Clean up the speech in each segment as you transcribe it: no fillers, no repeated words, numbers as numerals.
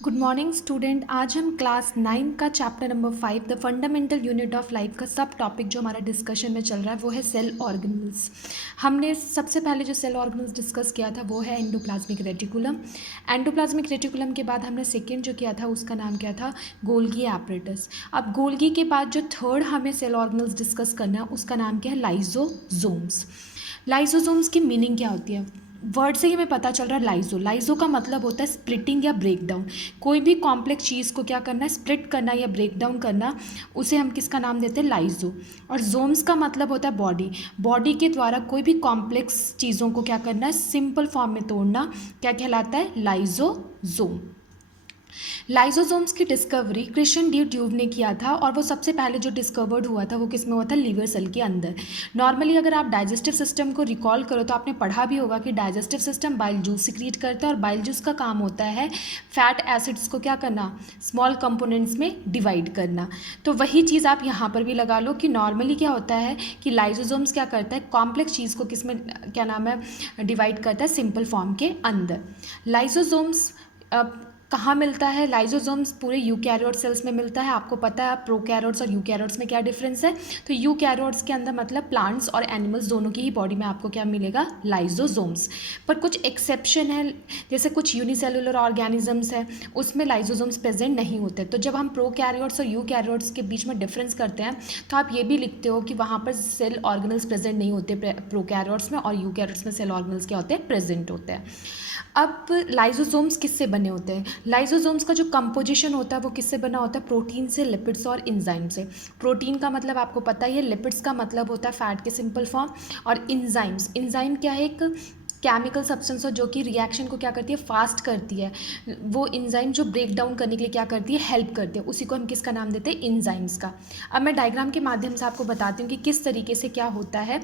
Good morning student. आज हम class 9 का chapter number 5 the fundamental unit of life का सब टॉपिक जो हमारा डिस्कशन में चल रहा है वो है सेल ऑर्गेनल्स। हमने सबसे पहले जो सेल ऑर्गेनल्स डिस्कस किया था वो है एंडोप्लाज्मिक रेटिकुलम। एंडोप्लाज्मिक रेटिकुलम के बाद हमने सेकेंड जो किया था उसका नाम क्या था, गोल्गी एपरेटस। अब गोल्गी के बाद जो थर्ड हमें सेल ऑर्गेनल्स डिस्कस करना है उसका नाम क्या है, लाइजोसोम्स। लाइजोसोम्स की मीनिंग क्या होती है, वर्ड से ही हमें पता चल रहा है। लाइजो का मतलब होता है स्प्लिटिंग या ब्रेक डाउन। कोई भी कॉम्प्लेक्स चीज़ को क्या करना है, स्प्लिट करना या ब्रेक डाउन करना, उसे हम किसका नाम देते हैं, लाइजो। और जोम्स का मतलब होता है बॉडी। बॉडी के द्वारा कोई भी कॉम्प्लेक्स चीज़ों को क्या करना है, सिंपल फॉर्म में तोड़ना, क्या कहलाता है, लाइजोजोम। लाइजोसोम्स की डिस्कवरी क्रिश्चियन डी ट्यूब ने किया था और वो सबसे पहले जो डिस्कवर्ड हुआ था वो किस में हुआ था, लीवर सेल के अंदर। नॉर्मली अगर आप डाइजेस्टिव सिस्टम को रिकॉल करो तो आपने पढ़ा भी होगा कि digestive system bile juice secrete करता है और बाइल जूस का काम होता है फैट एसिड्स को क्या करना, स्मॉल कंपोनेंट्स में डिवाइड करना। तो वही चीज़ आप यहाँ पर भी लगा लो कि नॉर्मली क्या होता है कि लाइजोसोम्स क्या करता है, कॉम्प्लेक्स चीज़ को किस में क्या नाम है, डिवाइड करता है सिंपल फॉर्म के अंदर। लाइजोसोम्स कहाँ मिलता है, लाइजोसोम्स पूरे यूकैरियोट सेल्स में मिलता है। आपको पता है प्रोकैरियोट्स और यूकैरियोट्स में क्या डिफरेंस है। तो यूकैरियोट्स के अंदर मतलब प्लांट्स और एनिमल्स दोनों की ही बॉडी में आपको क्या मिलेगा, लाइजोसोम्स। पर कुछ एक्सेप्शन है, जैसे कुछ यूनिसेलुलर ऑर्गेनिजम्स है उसमें लाइजोसोम्स प्रेजेंट नहीं होते। तो जब हम प्रोकैरियोट्स और यूकैरियोट्स के बीच में डिफरेंस करते हैं तो आप ये भी लिखते हो कि वहाँ पर सेल ऑर्गेनल्स प्रेजेंट नहीं होते प्रोकैरियोट्स में, और यूकैरियोट्स में सेल ऑर्गेनल्स क्या होते हैं, प्रेजेंट होते हैं। अब लाइजोसोम्स किससे बने होते हैं, लाइजोसोम्स का जो कंपोजिशन होता है वो किससे बना होता है, प्रोटीन से, लिपिड्स और इंजाइम से। प्रोटीन का मतलब आपको पता ही है, लिपिड्स का मतलब होता है फैट के सिंपल फॉर्म, और इंजाइम्स, इंजाइम क्या है, एक केमिकल सब्सटेंस हो जो कि रिएक्शन को क्या करती है, फास्ट करती है। वो इंजाइम जो ब्रेक डाउन करने के लिए क्या करती है, हेल्प करती है, उसी को हम किसका नाम देते हैं, इंजाइम्स का। अब मैं डायग्राम के माध्यम से आपको बताती हूँ कि किस तरीके से क्या होता है।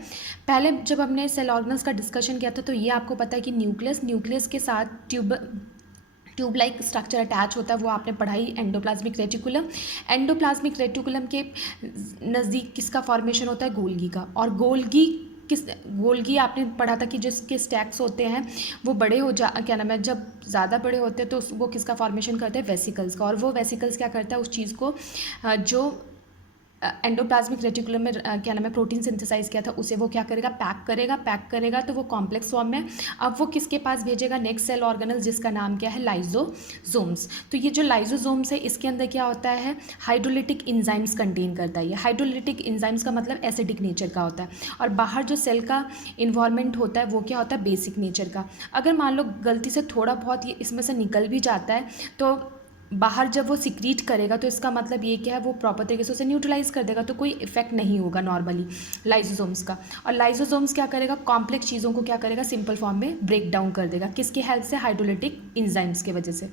पहले जब हमने सेल ऑर्गेनल्स का डिस्कशन किया था तो ये आपको पता है कि न्यूक्लियस के साथ ट्यूब लाइक स्ट्रक्चर अटैच होता है, वो आपने पढ़ाई, एंडोप्लाज्मिक रेटिकुलम। एंडोप्लाज्मिक रेटिकुलम के नज़दीक किसका फॉर्मेशन होता है, गोल्गी का। और गोल्गी आपने पढ़ा था कि जिसके स्टैक्स होते हैं वो बड़े हो जा क्या नाम है, जब ज़्यादा बड़े होते हैं तो वो किसका फॉर्मेशन करते हैं, वेसिकल्स का। और वो वेसिकल्स क्या करता है, उस चीज़ को जो एंडोप्लाज्मिक रेटिकुलम में क्या नाम है, प्रोटीन सिंथेसाइज किया था उसे वो क्या करेगा, पैक करेगा तो वो कॉम्प्लेक्स फॉर्म में अब वो किसके पास भेजेगा, नेक्स्ट सेल ऑर्गेनल जिसका नाम क्या है, लाइजोसोम्स। तो ये जो लाइजोसोम्स है इसके अंदर क्या होता है, हाइड्रोलिटिक इंजाइम्स कंटेन करता है। ये हाइड्रोलिटिक इंजाइम्स का मतलब एसिडिक नेचर का होता है, और बाहर जो सेल का इन्वायरमेंट होता है वो क्या होता है, बेसिक नेचर का। अगर मान लो गलती से थोड़ा बहुत ये इसमें से निकल भी जाता है तो बाहर जब वो सिक्रीट करेगा तो इसका मतलब ये क्या है, वो प्रॉपर तरीके से उसे न्यूट्रलाइज कर देगा, तो कोई इफेक्ट नहीं होगा नॉर्मली लाइजोसोम्स का। और लाइजोसोम्स क्या करेगा, कॉम्प्लेक्स चीज़ों को क्या करेगा, सिंपल फॉर्म में ब्रेक डाउन कर देगा, किसकी हेल्प से, हाइड्रोलिटिक इंजाइम्स की वजह से।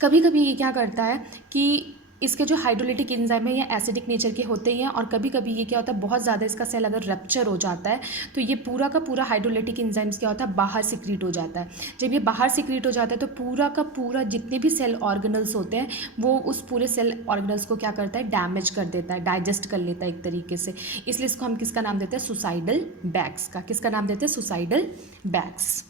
कभी कभी ये क्या करता है कि इसके जो हाइड्रोलिटिक एंजाइम है ये एसिडिक नेचर के होते ही हैं, और कभी कभी ये क्या होता है, बहुत ज़्यादा इसका सेल अगर रप्चर हो जाता है तो ये पूरा का पूरा हाइड्रोलिटिक एंजाइम्स क्या होता है, बाहर सिक्रीट हो जाता है। जब ये बाहर सिक्रीट हो जाता है तो पूरा का पूरा जितने भी सेल ऑर्गेनल्स होते हैं वो उस पूरे सेल ऑर्गेनल्स को क्या करता है, डैमेज कर देता है, डाइजेस्ट कर लेता है एक तरीके से। इसलिए इसको हम किसका नाम देते हैं, सुसाइडल बैग्स का। किसका नाम देते हैं, सुसाइडल बैग्स।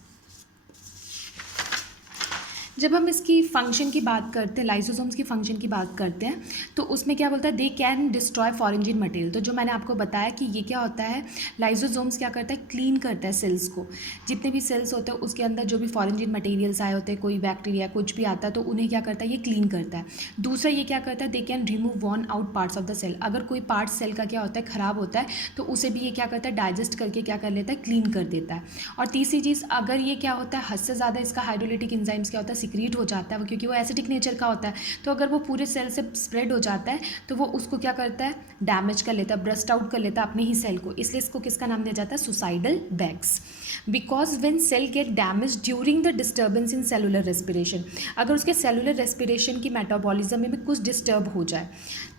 जब हम इसकी फंक्शन की बात करते हैं, लाइसोसोम्स की फंक्शन की बात करते हैं, तो उसमें क्या बोलता है, they can destroy foreign gene material. तो जो मैंने आपको बताया कि ये क्या होता है, लाइसोसोम्स क्या करता है, क्लीन करता है सेल्स को। जितने भी सेल्स होते हैं उसके अंदर जो भी फॉरेन जीन मटेरियल्स आए होते हैं, कोई बैक्टीरिया कुछ भी आता है तो उन्हें क्या करता है, ये क्लीन करता है। दूसरा ये क्या करता है, they can remove worn out parts of the cell. अगर कोई पार्ट सेल का क्या होता है, ख़राब होता है तो उसे भी ये क्या करता है, डाइजेस्ट करके क्या कर लेता है, क्लीन कर देता है। और तीसरी चीज़, अगर ये क्या होता है, हद से ज़्यादा इसका हाइड्रोलिटिक एंजाइम्स क्या होता है, सिक्रीट हो जाता है, क्योंकि वो एसिडिक नेचर का होता है, तो अगर वो पूरे सेल से स्प्रेड हो जाता है तो वो उसको क्या करता है, डैमेज कर लेता है, ब्रस्ट आउट कर लेता है अपने ही सेल को। इसलिए इसको किसका नाम दिया जाता है, suicidal bags. Because when cell get damage during the disturbance in cellular respiration, अगर उसके सेलुलर रेस्पिरेशन की मेटाबॉलिज्म में भी कुछ डिस्टर्ब हो जाए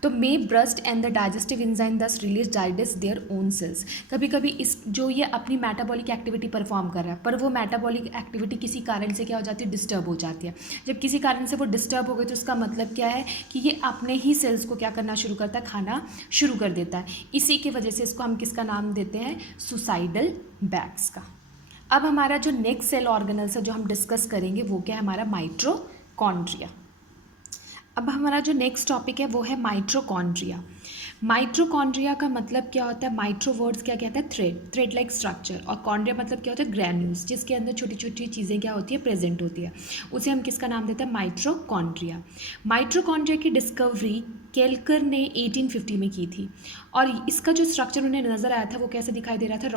तो may burst and the digestive enzyme thus release digest their own cells. कभी कभी इस जो ये अपनी मेटाबॉलिक एक्टिविटी परफॉर्म कर रहा है पर वो मेटाबॉलिक एक्टिविटी किसी कारण से क्या हो जाती है, डिस्टर्ब हो जाती है। जब किसी कारण से वो डिस्टर्ब हो गई तो उसका मतलब क्या है कि ये अपने ही सेल्स को क्या करना शुरू करता है, खाना शुरू कर देता है। इसी की वजह से इसको हम किसका नाम देते हैं, सुसाइडल बैग्स का। अब हमारा जो नेक्स्ट सेल ऑर्गेनल्स है जो हम डिस्कस करेंगे वो क्या है, हमारा माइट्रो कॉन्ड्रिया। अब हमारा जो नेक्स्ट टॉपिक है वो है माइट्रोकॉन्ड्रिया। माइट्रोकॉन्ड्रिया का मतलब क्या होता है? माइट्रो वर्ड्स क्या कहता है? थ्रेड लाइक स्ट्रक्चर, और कॉन्ड्रिया मतलब क्या होता है? ग्रैन्यूल्स, जिसके अंदर छोटी छोटी चीज़ें क्या होती है? प्रेजेंट होती है। उसे हम किसका नाम देते हैं? माइट्रोकॉन्ड्रिया। माइट्रोकॉन्ड्रिया की डिस्कवरी केल्कर ने 1850 में की थी, और इसका जो स्ट्रक्चर उन्हें नज़र आया था वो कैसे दिखाई दे रहा था?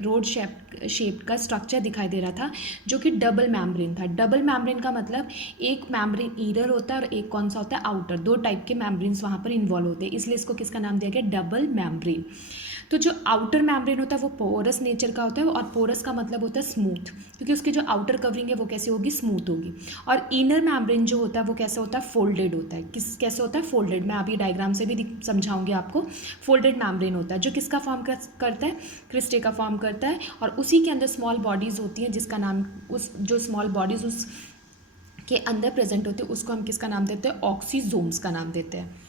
रोड शेप का स्ट्रक्चर दिखाई दे रहा था, जो कि डबल मैम्ब्रेन था। डबल मैम्ब्रेन का मतलब एक मैम्ब्रेन इनर होता है और एक कौन सा होता है? आउटर। दो टाइप के मैम्ब्रेन्स वहाँ पर इन्वॉल्व होते हैं, इसलिए इसको किसका नाम दिया गया? Double membrane. तो जो आउटर मैम्ब्रेन होता है वो पोरस नेचर का होता है, और पोरस का मतलब होता है स्मूथ, क्योंकि उसकी जो आउटर कवरिंग है वो कैसी होगी? स्मूथ होगी। और इनर मैम्ब्रेन जो होता है वो कैसा होता है? फोल्डेड होता है। कैसे होता है? फोल्डेड। मैं अभी डायग्राम से भी समझाऊंगी आपको। फोल्डेड मैम्ब्रेन होता है, जो किसका फॉर्म करता है? क्रिस्टे का फॉर्म करता है, और उसी के अंदर स्मॉल बॉडीज़ होती हैं, जिसका नाम जो स्मॉल बॉडीज़ उस के अंदर प्रेजेंट होते हैं उसको हम किसका नाम देते हैं? ऑक्सीजोम्स का नाम देते हैं।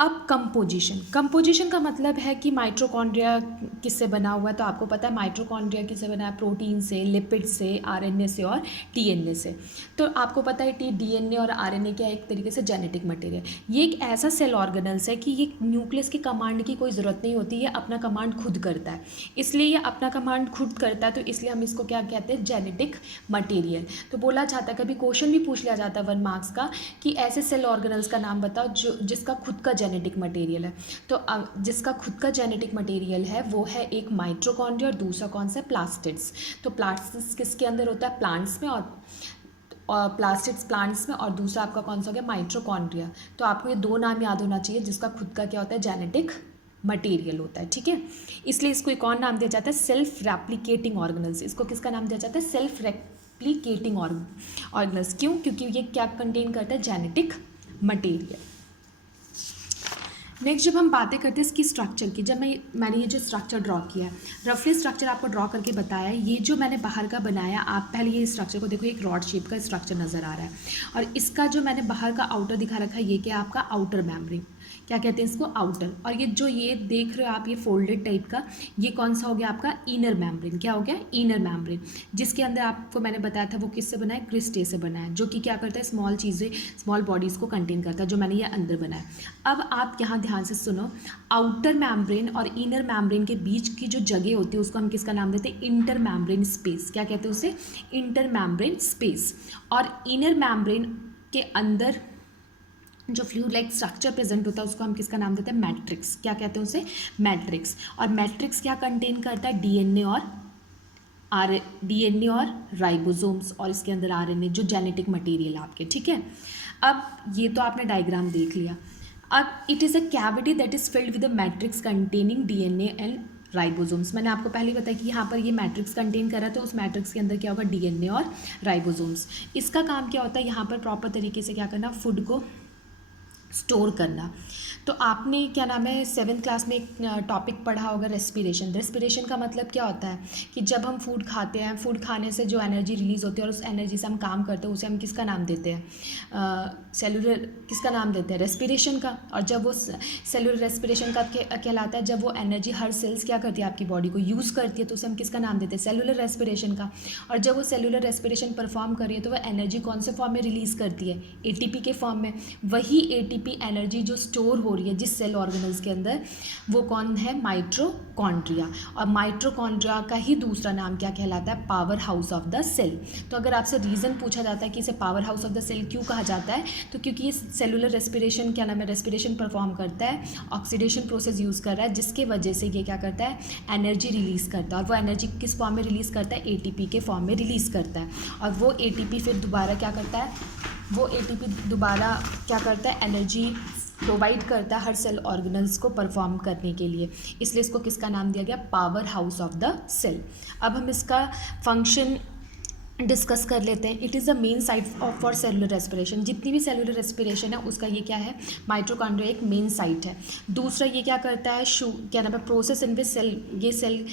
अब कंपोजिशन का मतलब है कि माइट्रोकॉन्ड्रिया किससे बना हुआ है। तो आपको पता है माइट्रोकॉन्ड्रिया किससे बना है? प्रोटीन से, लिपिड से, आरएनए से और डीएनए से। तो आपको पता है डीएनए और आरएनए क्या है? एक तरीके से जेनेटिक मटेरियल। ये एक ऐसा सेल ऑर्गेनल्स है कि ये न्यूक्लियस की कमांड की कोई ज़रूरत नहीं होती है, अपना कमांड खुद करता है। इसलिए ये अपना कमांड खुद करता है, तो इसलिए हम इसको क्या कहते हैं? Genetic material. तो बोला जाता है, कभी क्वेश्चन भी पूछ लिया जाता है 1 मार्क्स का, कि ऐसे सेल ऑर्गेनल्स का नाम बताओ जो जिसका खुद का जेनेटिक मटेरियल है। तो जिसका खुद का जेनेटिक मटेरियल है वो है एक माइट्रोकॉन्ड्रिया, और दूसरा कौन सा? प्लास्टिड्स। तो प्लास्टिड्स किसके अंदर होता है? प्लांट्स में, और प्लास्टिड्स प्लांट्स में, और दूसरा आपका कौन सा हो गया? माइट्रोकॉन्ड्रिया। तो आपको ये 2 नाम याद होना चाहिए, जिसका खुद का क्या होता है? जेनेटिक मटेरियल होता है। ठीक है, इसलिए इसको एक और नाम दिया जाता है सेल्फ रेप्लिकेटिंग ऑर्गेनल्स। इसको किसका नाम दिया जाता है? Self replicating organelles. क्यों? क्योंकि ये क्या कंटेन करता है? Genetic material. नेक्स्ट जब हम बातें करते हैं इसकी स्ट्रक्चर की, जब मैंने ये जो स्ट्रक्चर ड्रॉ किया है, रफली स्ट्रक्चर आपको ड्रॉ करके बताया है। ये जो मैंने बाहर का बनाया, आप पहले ये स्ट्रक्चर को देखो, एक रॉड शेप का स्ट्रक्चर नज़र आ रहा है, और इसका जो मैंने बाहर का आउटर दिखा रखा है, ये क्या आपका? Outer membrane. क्या कहते हैं इसको? आउटर। और ये जो ये देख रहे हो आप, ये फोल्डेड टाइप का, ये कौन सा हो गया आपका? Inner membrane. क्या हो गया? इनर मैम्ब्रेन, जिसके अंदर आपको मैंने बताया था वो किससे बना है? क्रिस्टे से बना है, जो कि क्या करता है? स्मॉल चीज़ें, स्मॉल बॉडीज़ को कंटेन करता है, जो मैंने ये अंदर बनाया। अब आप यहाँ ध्यान से सुनो, आउटर मैम्ब्रेन और इनर मैम्ब्रेन के बीच की जो जगह होती है उसको हम किसका नाम देते हैं? Inter membrane space. क्या कहते हैं उसे? Inter membrane space. और इनर मैम्ब्रेन के अंदर जो फ्लूइड लाइक स्ट्रक्चर प्रेजेंट होता है उसको हम किसका नाम देते हैं? मैट्रिक्स। क्या कहते हैं उसे? मैट्रिक्स। और मैट्रिक्स क्या कंटेन करता है? डीएनए और राइबोसोम्स, और इसके अंदर आरएनए, जो जेनेटिक मटेरियल आपके। ठीक है, अब ये तो आपने डायग्राम देख लिया। अब it is a cavity that is filled with a matrix containing DNA and ribosomes. मैंने आपको पहले बताया कि यहाँ पर ये मैट्रिक्स कंटेन कर रहा है, तो उस मैट्रिक्स के अंदर क्या होगा? डीएनए और राइबोसोम्स। इसका काम क्या होता है? यहाँ पर प्रॉपर तरीके से क्या करना? फूड को स्टोर करना। तो आपने क्या नाम है 7th क्लास में एक टॉपिक पढ़ा होगा, रेस्पिरेशन। रेस्पिरेशन का मतलब क्या होता है? कि जब हम फूड खाते हैं, फूड खाने से जो एनर्जी रिलीज़ होती है और उस एनर्जी से हम काम करते हैं, उसे हम किसका नाम देते हैं? सेलुलर किसका नाम देते हैं? रेस्पिरेशन का। और जब वो सेलुलर रेस्पिरेशन का कहलाता है, जब वो एनर्जी हर सेल्स क्या करती है? आपकी बॉडी को यूज़ करती है, तो उसे हम किसका नाम देते हैं? सेलुलर रेस्पिरेशन का। और जब वो सेलुलर रेस्पिरेशन परफॉर्म कर रही है तो वह एनर्जी कौन से फॉर्म में रिलीज़ करती है? एटीपी के फॉर्म में। वही एटीपी एनर्जी जो स्टोर हो रही है जिस सेल ऑर्गेनल्स के अंदर, वो कौन है? माइट्रोकॉन्ड्रिया। और माइट्रोकॉन्ड्रिया का ही दूसरा नाम क्या कहलाता है? Power house of the cell. तो अगर आपसे रीज़न पूछा जाता है कि इसे power house of the cell क्यों कहा जाता है, तो क्योंकि ये सेलुलर रेस्पिरेशन क्या नाम है? रेस्पिरेशन परफॉर्म करता है, ऑक्सीडेशन प्रोसेस यूज़ कर रहा है, जिसके वजह से ये क्या करता है? एनर्जी रिलीज़ करता है। और वो एनर्जी किस फॉर्म में रिलीज़ करता है? एटीपी के फॉर्म में रिलीज़ करता है। और वो एटीपी फिर दोबारा क्या करता है? वो एटीपी दोबारा क्या करता है? एनर्जी प्रोवाइड करता है हर सेल ऑर्गेनल्स को परफॉर्म करने के लिए। इसलिए इसको किसका नाम दिया गया? Power house of the cell. अब हम इसका फंक्शन डिस्कस कर लेते हैं। It is the main site for cellular respiration. जितनी भी सेलुलर रेस्पिरेशन है उसका ये क्या है? माइट्रोकॉन्ड्रिया एक मेन साइट है। दूसरा ये क्या करता है? क्या नाम है? Process in which cell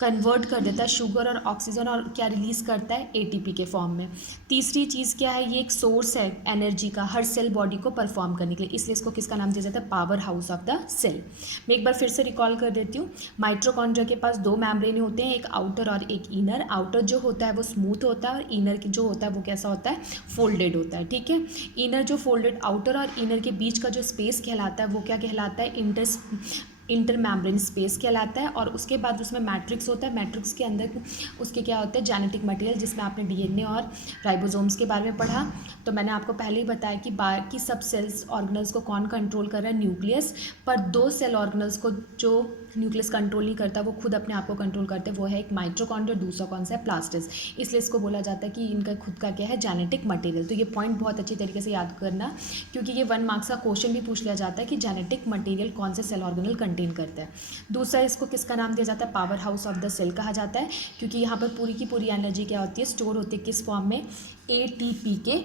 convert कर देता है शुगर और ऑक्सीजन और क्या रिलीज़ करता है एटीपी के फॉर्म में। तीसरी चीज़ क्या है, ये एक सोर्स है एनर्जी का हर सेल बॉडी को परफॉर्म करने के लिए, इसलिए इसको किसका नाम दिया जाता है, power house of the cell. मैं एक बार फिर से रिकॉल कर देती हूँ। माइटोकॉन्ड्रिया के पास दो मेम्ब्रेन होते हैं, एक आउटर और एक इनर। आउटर जो होता है वो स्मूथ होता है और इनर जो होता है वो कैसा होता है, फोल्डेड होता है। ठीक है, इनर जो फोल्डेड, आउटर और इनर के बीच का जो स्पेस कहलाता है वो क्या कहलाता है, इंटर मेम्ब्रेन स्पेस कहलाता है। और उसके बाद उसमें मैट्रिक्स होता है, मैट्रिक्स के अंदर उसके क्या होता है, जेनेटिक मटेरियल, जिसमें आपने डीएनए और राइबोसोम्स के बारे में पढ़ा। तो मैंने आपको पहले ही बताया कि बाकी सब सेल्स ऑर्गेनल्स को कौन कंट्रोल कर रहा है, न्यूक्लियस। पर दो सेल ऑर्गेनल्स को जो न्यूक्लियस कंट्रोल नहीं करता, वो खुद अपने आप को कंट्रोल करते हैं, वो है एक माइटोकॉन्ड्रिया, दूसरा कौन सा है, प्लास्टिस। इसलिए इसको बोला जाता है कि इनका खुद का क्या है, जेनेटिक मटेरियल। तो ये पॉइंट बहुत अच्छी तरीके से याद करना, क्योंकि ये 1 मार्क्स का क्वेश्चन भी पूछ लिया जाता है कि जेनेटिक मटेरियल कौन से सेल ऑर्गेनल कंटेन करता है। दूसरा, इसको किसका नाम दिया जाता है, power house of the cell कहा जाता है, क्योंकि यहाँ पर पूरी की पूरी एनर्जी क्या होती है, स्टोर होती है किस फॉर्म में, एटीपी के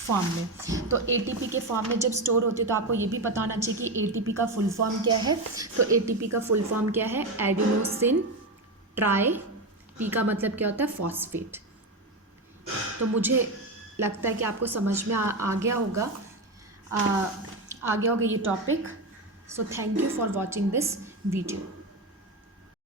फॉर्म में। तो एटीपी के फॉर्म में जब स्टोर होती है तो आपको ये भी पता होना चाहिए कि एटीपी का फुल फॉर्म क्या है। तो एटीपी का फुल फॉर्म क्या है, एडिनोसिन ट्राई, पी का मतलब क्या होता है, फॉस्फेट। तो मुझे लगता है कि आपको समझ में आ गया होगा ये topic. So thank you for watching this video.